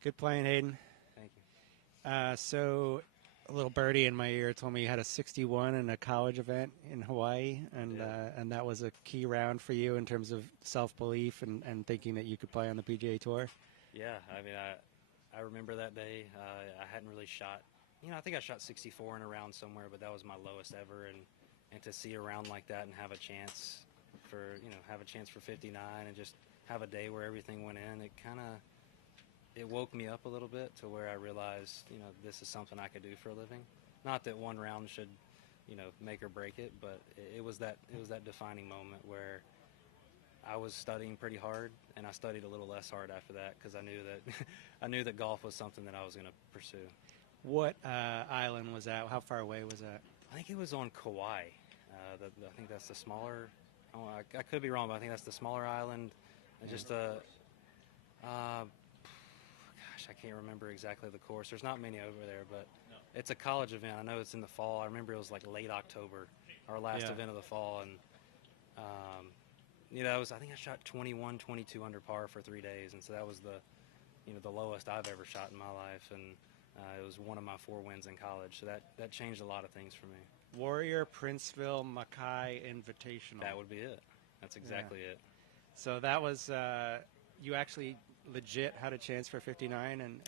Good playing, Hayden. Thank you. So a little birdie in my ear told me you had a 61 in a college event in Hawaii, and that was a key round for you in terms of self-belief and thinking that you could play on the PGA Tour. Yeah, I mean, I remember that day. I hadn't really shot. I think I shot 64 in a round somewhere, but that was my lowest ever. And to see a round like that and have a chance for 59 and just have a day where everything went in, it woke me up a little bit to where I realized, this is something I could do for a living. Not that one round should, make or break it, but it was that defining moment where I was studying pretty hard, and I studied a little less hard after that because I knew that I knew that golf was something that I was going to pursue. What island was that? How far away was that? I think it was on Kauai. I think that's the smaller. Oh, I could be wrong, but I think that's the smaller island. And just I can't remember exactly the course. There's not many over there, but it's a college event. I know it's in the fall. I remember it was like late October, our last event of the fall, and I think I shot 21, 22 under par for 3 days, and so that was the lowest I've ever shot in my life, and it was one of my 4 wins in college. So that changed a lot of things for me. Warrior Princeville Mackay Invitational. That would be it. That's exactly it. So that was you actually legit had a chance for 59 and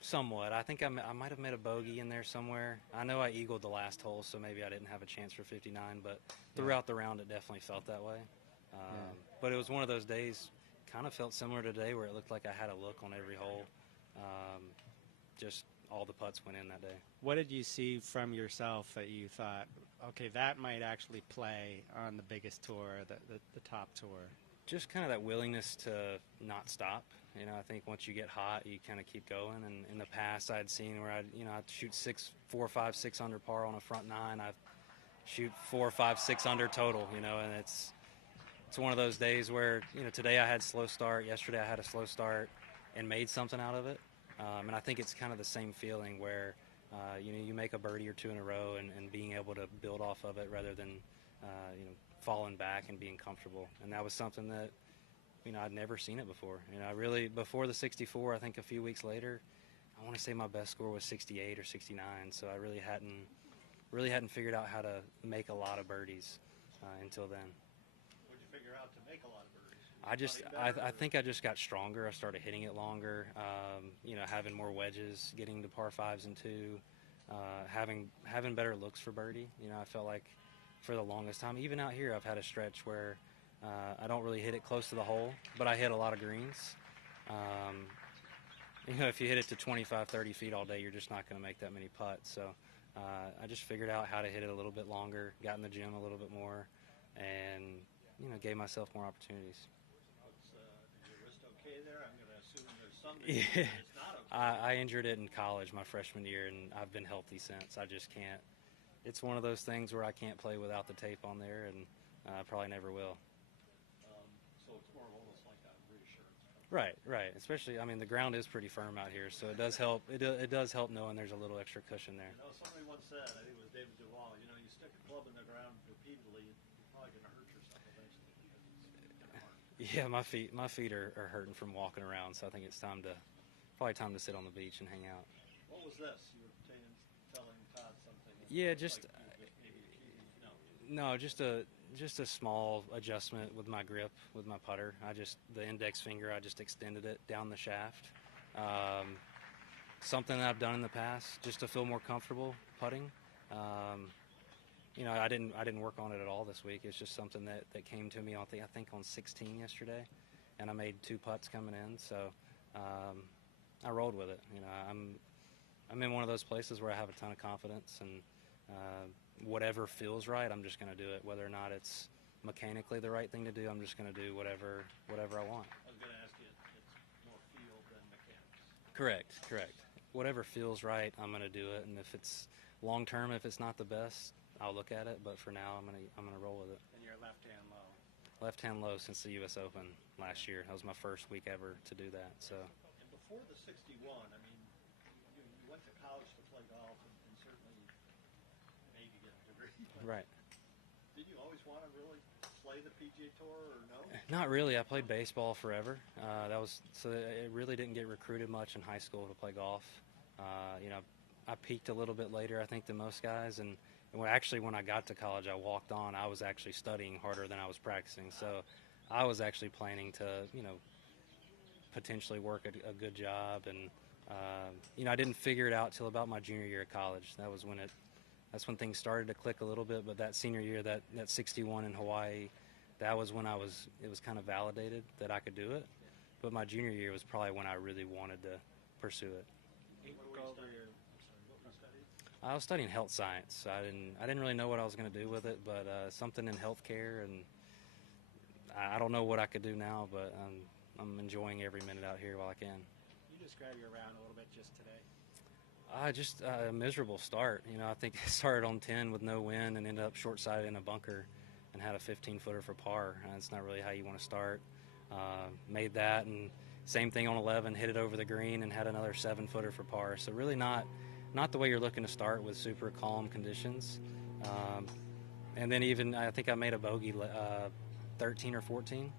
somewhat. I think I might have made a bogey in there somewhere. I know I eagled the last hole, so maybe I didn't have a chance for 59, but throughout the round it definitely felt that way. But it was one of those days, kind of felt similar to today, where it looked like I had a look on every hole. Just all the putts went in that day. What did you see from yourself that you thought, okay, that might actually play on the biggest tour, the top tour? Just kind of that willingness to not stop. I think once you get hot, you kind of keep going. And in the past, I'd seen where I'd shoot 4, 5, 6 under par on a front 9. I'd shoot 4, 5, 6 under total. And it's one of those days where today I had slow start. Yesterday I had a slow start and made something out of it. And I think it's kind of the same feeling where you make a birdie or 2 in a row and being able to build off of it rather than falling back and being comfortable. And that was something that I'd never seen it before. I really, before the 64, I think a few weeks later, I want to say my best score was 68 or 69. So I really hadn't figured out how to make a lot of birdies until then. What did you figure out to make a lot of birdies? I think I just got stronger. I started hitting it longer, having more wedges, getting to par 5s and 2, having better looks for birdie. I felt like for the longest time, even out here, I've had a stretch where I don't really hit it close to the hole, but I hit a lot of greens. If you hit it to 25, 30 feet all day, you're just not going to make that many putts. So I just figured out how to hit it a little bit longer, got in the gym a little bit more, and gave myself more opportunities. Is your wrist okay there? I'm going to assume there's something it's not okay. I injured it in college my freshman year, and I've been healthy since. I just can't. It's one of those things where I can't play without the tape on there, and I probably never will. So it's more almost like a reassurance. Right. Especially, the ground is pretty firm out here, so it does help. It does help knowing there's a little extra cushion there. Somebody once said, I think it was David Duval, you stick a club in the ground repeatedly, you're probably going to hurt yourself eventually because it's kind of hard. Yeah, my feet are hurting from walking around, so I think it's probably time to sit on the beach and hang out. What was this? You were telling Todd something. Yeah, just no, just a small adjustment with my grip, with my putter. The index finger, I just extended it down the shaft. Something that I've done in the past just to feel more comfortable putting. I didn't work on it at all this week. It's just something that came to me, I think on 16 yesterday, and I made 2 putts coming in. So I rolled with it. I'm in one of those places where I have a ton of confidence, and whatever feels right, I'm just going to do it. Whether or not it's mechanically the right thing to do, I'm just going to do whatever I want. I was going to ask you, it's more feel than mechanics. Correct. Whatever feels right, I'm going to do it. And if it's long term, if it's not the best, I'll look at it. But for now, I'm gonna roll with it. And you're left hand low. Left hand low since the U.S. Open last year. That was my first week ever to do that. So. And before the 61, you went to college to play golf and certainly maybe get a degree. Right. Did you always want to really play the PGA Tour or no? Not really. I played baseball forever. It really didn't get recruited much in high school to play golf. You know, I peaked a little bit later, I think, than most guys. And when I got to college, I walked on. I was actually studying harder than I was practicing. So I was actually planning to, you know, potentially work a good job. And you know, I didn't figure it out till about my junior year of college. That's when things started to click a little bit. But that senior year, that 61 in Hawaii, that was when it was kind of validated that I could do it. But my junior year was probably when I really wanted to pursue it. What were you studying? I was studying health science. I didn't really know what I was going to do with it, but something in healthcare, and I don't know what I could do now, but I'm enjoying every minute out here while I can. Can you describe your round a little bit just today? Just a miserable start. You know, I think I started on 10 with no wind and ended up short-sided in a bunker and had a 15-footer for par. It's not really how you want to start. Made that, and same thing on 11, hit it over the green and had another 7-footer for par. So really not the way you're looking to start with super calm conditions. And then even I think I made a bogey 13 or 14,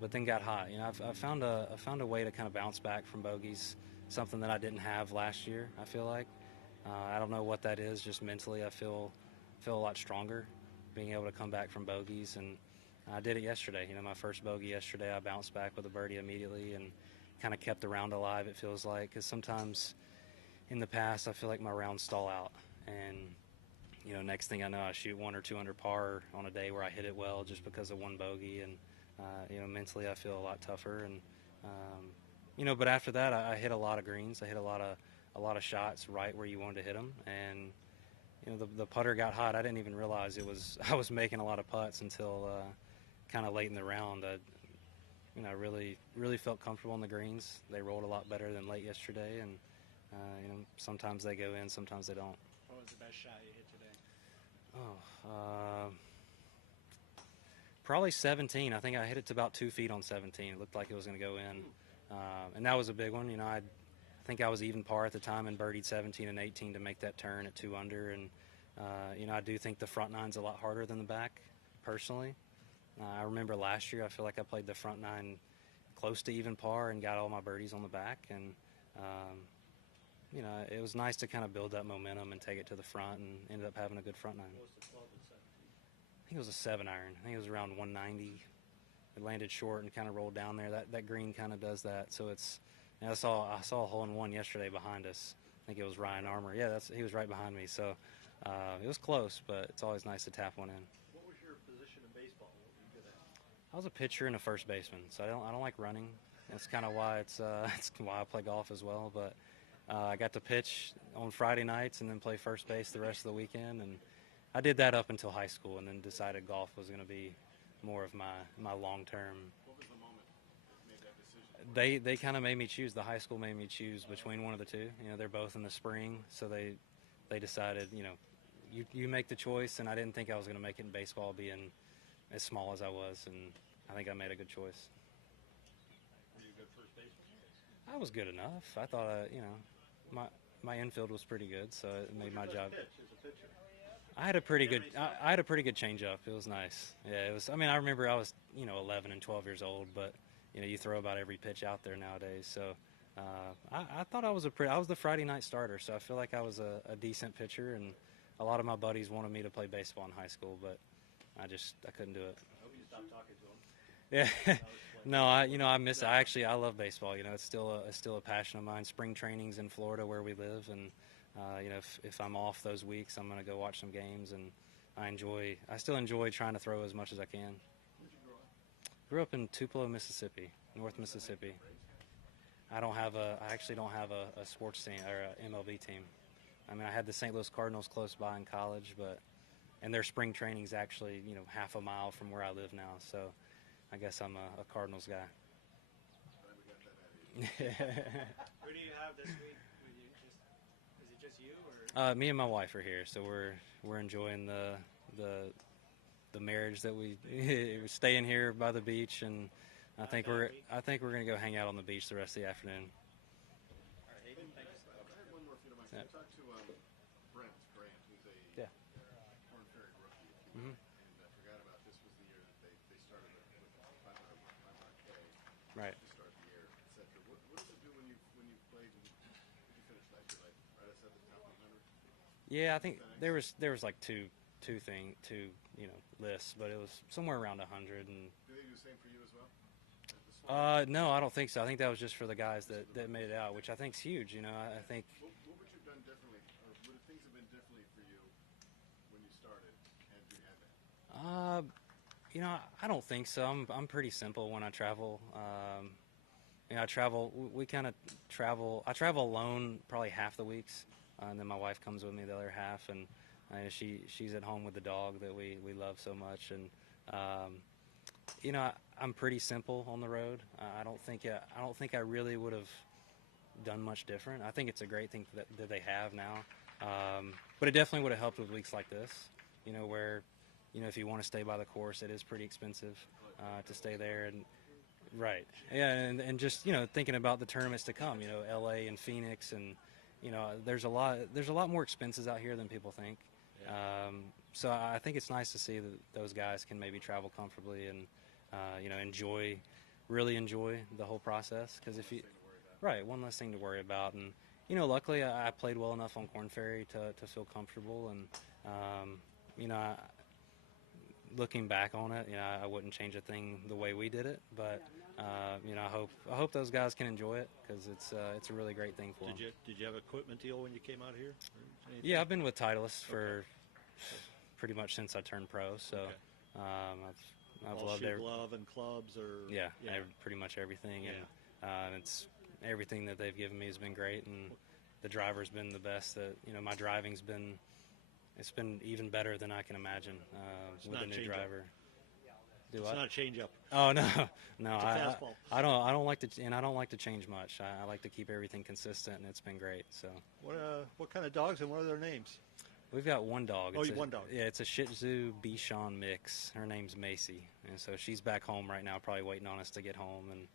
but then got hot. You know, I found a way to kind of bounce back from bogeys. Something that I didn't have last year, I feel like. I don't know what that is, just mentally I feel a lot stronger being able to come back from bogeys, and I did it yesterday. You know, my first bogey yesterday, I bounced back with a birdie immediately and kind of kept the round alive, it feels like, because sometimes in the past I feel like my rounds stall out, and you know, next thing I know I shoot 1 or 2 under par on a day where I hit it well just because of one bogey, and you know, mentally I feel a lot tougher. And you know, but after that, I hit a lot of greens. I hit a lot of shots right where you wanted to hit them, and you know, the putter got hot. I didn't even realize I was making a lot of putts until kind of late in the round. You know, I really felt comfortable on the greens. They rolled a lot better than late yesterday, and you know, sometimes they go in, sometimes they don't. What was the best shot you hit today? Probably 17. I think I hit it to about 2 feet on 17. It looked like it was going to go in. And that was a big one. You know, I think I was even par at the time and birdied 17 and 18 to make that turn at 2 under. And, you know, I do think the front nine's a lot harder than the back, personally. I remember last year, I feel like I played the front nine close to even par and got all my birdies on the back. And, you know, it was nice to kind of build that momentum and take it to the front, and ended up having a good front nine. What was the 12 and 17? I think it was a 7-iron. I think it was around 190. It landed short and kind of rolled down there. That green kind of does that. So it's, you know, I saw a hole in one yesterday behind us. I think it was Ryan Armour. Yeah, he was right behind me. So it was close, but it's always nice to tap one in. What was your position in baseball? What were you good at? I was a pitcher and a first baseman, so I don't like running. That's kind of why it's why I play golf as well. But I got to pitch on Friday nights and then play first base the rest of the weekend, and I did that up until high school, and then decided golf was going to be more of my long-term. What was the moment that made that decision? They kind of made me choose. The high school made me choose between one of the two. You know, they're both in the spring, so they decided, you know, you make the choice, and I didn't think I was going to make it in baseball being as small as I was, and I think I made a good choice. Were you a good first baseman? I was good enough. I thought, you know, my infield was pretty good, so it made my job. Pitch as a pitcher. I had a pretty good changeup. It was nice. Yeah, it was. I mean, I remember I was, you know, 11 and 12 years old, but you know, you throw about every pitch out there nowadays. So I thought I was the Friday night starter, so I feel like I was a decent pitcher, and a lot of my buddies wanted me to play baseball in high school, but I couldn't do it. I hope you stopped talking to him. Yeah. No, I love baseball. You know, it's still a passion of mine. Spring training's in Florida where we live, and you know, if I'm off those weeks, I'm going to go watch some games, and I still enjoy trying to throw as much as I can. Where'd you grow up? Grew up in Tupelo, Mississippi, North Mississippi. I actually don't have a sports team or a MLB team. I mean, I had the St. Louis Cardinals close by in college, and their spring training's actually, you know, half a mile from where I live now. So I guess I'm a Cardinals guy. Glad we got that out of you. Who do you have this week? Is it just you, or? Me and my wife are here, so we're enjoying the marriage that we're staying here by the beach, and I think we're gonna go hang out on the beach the rest of the afternoon. All right, Hayden, thank you. I had one more, if you don't mind. Yeah. Can you talk to Grant, who's a Yeah. Corn Ferry rookie, if you will. Mhm. And I forgot about this was the year that they Right. to start the year, etc. What does it do when you played? And did you finish last year, like right outside the top 100? Yeah, I think there was like two lists, but it was somewhere around 100. And Do they do the same for you as well? Like the no, I don't think so. I think that was just for the guys that made it out, which I think's huge. I think. What would you have done differently, or would things have been differently for you when you started had you had that? I don't think so. I'm pretty simple when I travel. I travel. We kind of travel. I travel alone probably half the weeks, and then my wife comes with me the other half, and she's at home with the dog that we love so much. And I'm pretty simple on the road. I don't think I really would have done much different. I think it's a great thing that they have now, but it definitely would have helped with weeks like this. Where if you want to stay by the course, it is pretty expensive to stay there. And right, yeah, and just thinking about the tournaments to come. LA and Phoenix, and there's a lot more expenses out here than people think. So I think it's nice to see that those guys can maybe travel comfortably and really enjoy the whole process. Because if you one less thing to worry about. And luckily I played well enough on Korn Ferry to feel comfortable. And looking back on it, I wouldn't change a thing the way we did it. But I hope those guys can enjoy it, because it's a really great thing for them. Did you have an equipment deal when you came out here? Yeah, I've been with Titleist for pretty much since I turned pro. So I've loved it. Glove and clubs, or pretty much everything. And it's everything that they've given me has been great, and the driver's been the best. That my driving's been even better than I can imagine with the new driver. It's not a change up. Oh no, no. Fastball. I don't like to change much. I like to keep everything consistent, and it's been great. So. What kind of dogs and what are their names? We've got one dog. One dog. Yeah, it's a Shih Tzu Bichon mix. Her name's Macy, and so she's back home right now, probably waiting on us to get home. And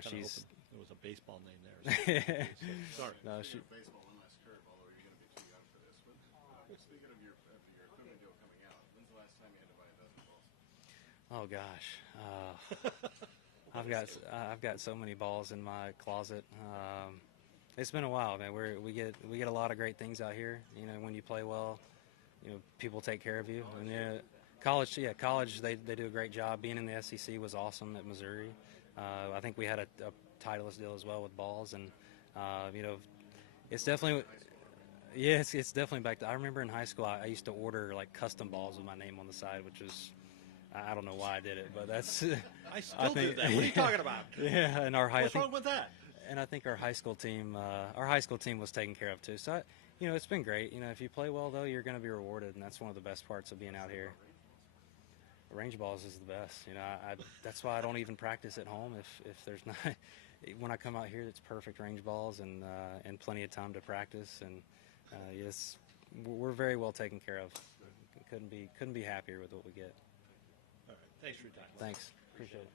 she's. It was a baseball name there. Sorry. No, Baseball, one last curve, although you're going to be too young for this. But speaking of your equipment deal coming out, when's the last time you had to buy a dozen balls? Oh gosh, I've got so many balls in my closet. It's been a while, man. We get a lot of great things out here. When you play well, people take care of you. And college, they do a great job. Being in the SEC was awesome at Missouri. I think we had a Titleist deal as well with balls, and it's definitely. Yeah, it's definitely back to. I remember in high school, I used to order like custom balls with my name on the side, which was. I don't know why I did it, but that's. I still do that. What are you talking about? Yeah, and what's wrong with that? And I think our high school team was taken care of too. So, it's been great. If you play well, though, you're going to be rewarded, and that's one of the best parts of being out here. Range balls is the best. That's why I don't even practice at home if there's not. When I come out here, it's perfect range balls and plenty of time to practice. And yes, we're very well taken care of. Couldn't be happier with what we get. All right. Thanks for your time. Thanks. Appreciate it.